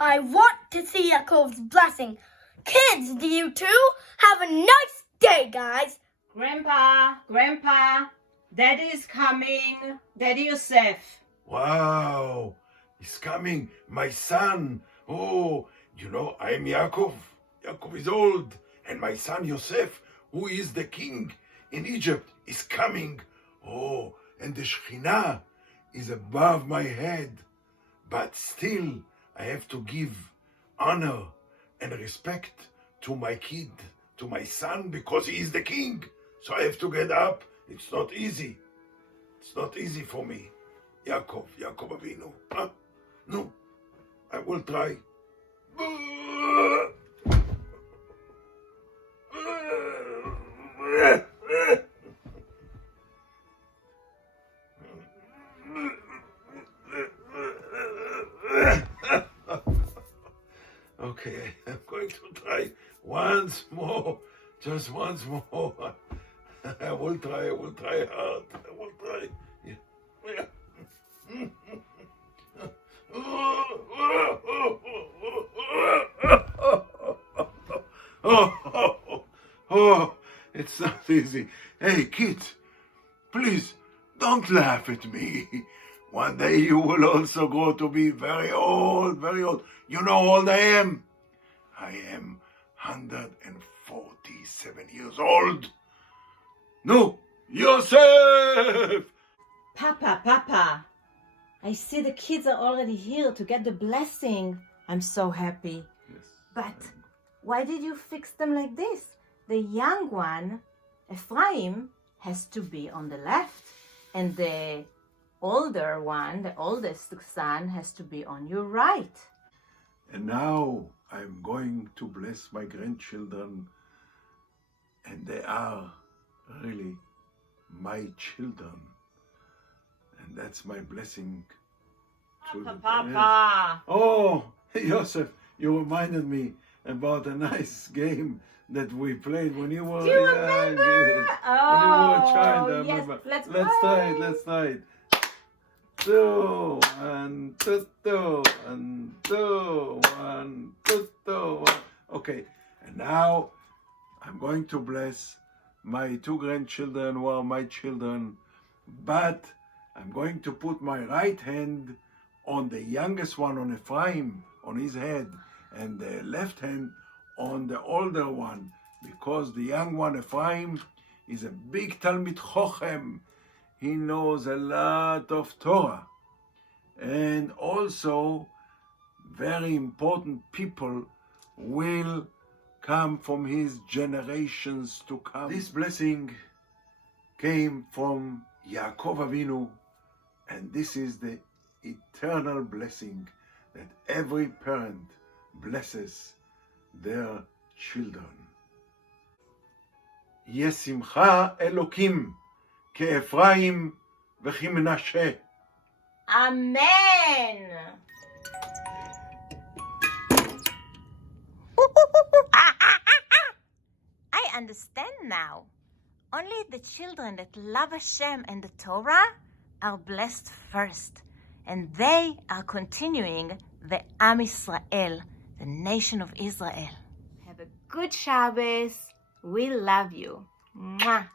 I want to see Yaakov's blessing. Kids, do you too? Have a nice day, guys. Grandpa, Daddy is coming. Daddy Yosef. Wow, he's coming, my son. Oh, I am Yaakov. Yaakov is old, and my son Yosef, who is the king in Egypt, is coming. Oh, and the Shekhinah is above my head. But still, I have to give honor and respect to my kid, to my son, because he is the king. So I have to get up. It's not easy. It's not easy for me. Yaakov Avinu. Huh? No, I will try. Okay, I'm going to try once more. Just once more. I will try hard. I will try. Yeah. Oh, it's not easy. Hey, kids, please don't laugh at me. One day you will also grow to be very old, very old. You know how old I am? I am 147 years old. No, Yosef! Papa, I see the kids are already here to get the blessing. I'm so happy. Yes. But why did you fix them like this? The young one, Ephraim, has to be on the left, and the older one, the oldest son, has to be on your right. And now I'm going to bless my grandchildren, and they are really my children. And that's my blessing to them. Papa. Oh, Yosef, you reminded me about a nice game that we played when you were Do you remember? when you were a child. I yes, remember. let's try it. 2 and 2 and 2 and 2. Okay, and now I'm going to bless my 2 grandchildren who are my children, but I'm going to put my right hand on the youngest one, on Ephraim, on his head, and the left hand on the older one, because the young one, Ephraim, is a big Talmid Chochem. He knows a lot of Torah. And also, very important people will come from his generations to come. This blessing came from Yaakov Avinu, and this is the eternal blessing that every parent blesses their children. Yesimcha Elokim keEfrayim וכמנשה. Amen. I understand now. Only the children that love Hashem and the Torah are blessed first, and they are continuing the Am Israel, the nation of Israel. Have a good Shabbos. We love you. Mwah.